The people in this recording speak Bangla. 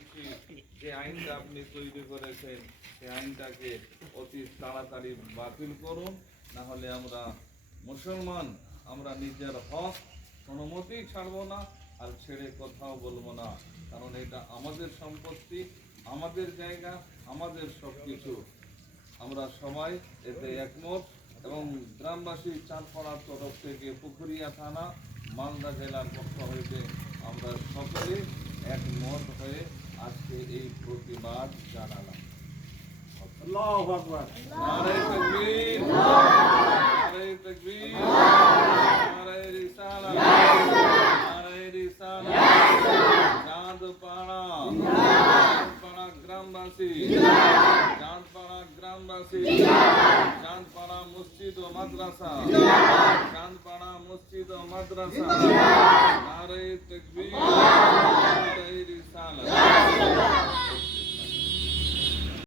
বলছি যে আইনটা আপনি তৈরি করেছেন সেই আইনটাকে অতি তাড়াতাড়ি বাতিল করুন, না হলে আমরা মুসলমান আমরা নিজের হক কোনো মতেই ছাড়বো না আর ছেড়ে কোথাও বলবো না, কারণ এটা আমাদের সম্পত্তি, আমাদের জায়গা, আমাদের সব কিছু। আমরা সবাই এতে একমত এবং গ্রামবাসী চাঁদপাড়ার তরফ থেকে পুকুরিয়া থানা মালদা জেলার পক্ষ হইতে আমরা সকলে একমত হয়ে আজকে এই প্রতিবাদ জানালাম। আল্লাহু আকবার। নারে তাকবীর, নারে তাকবীর, নারে রিসালাত, নারে রিসালাত। চাঁদপাড়া, চাঁদপাড়া গ্রামবাসী, চাঁদপাড়া গ্রামবাসী, চাঁদপাড়া মসজিদ ও মাদ্রাসা, চাঁদপাড়া মসজিদ ও মাদ্রাসা। নারে তাকবীর,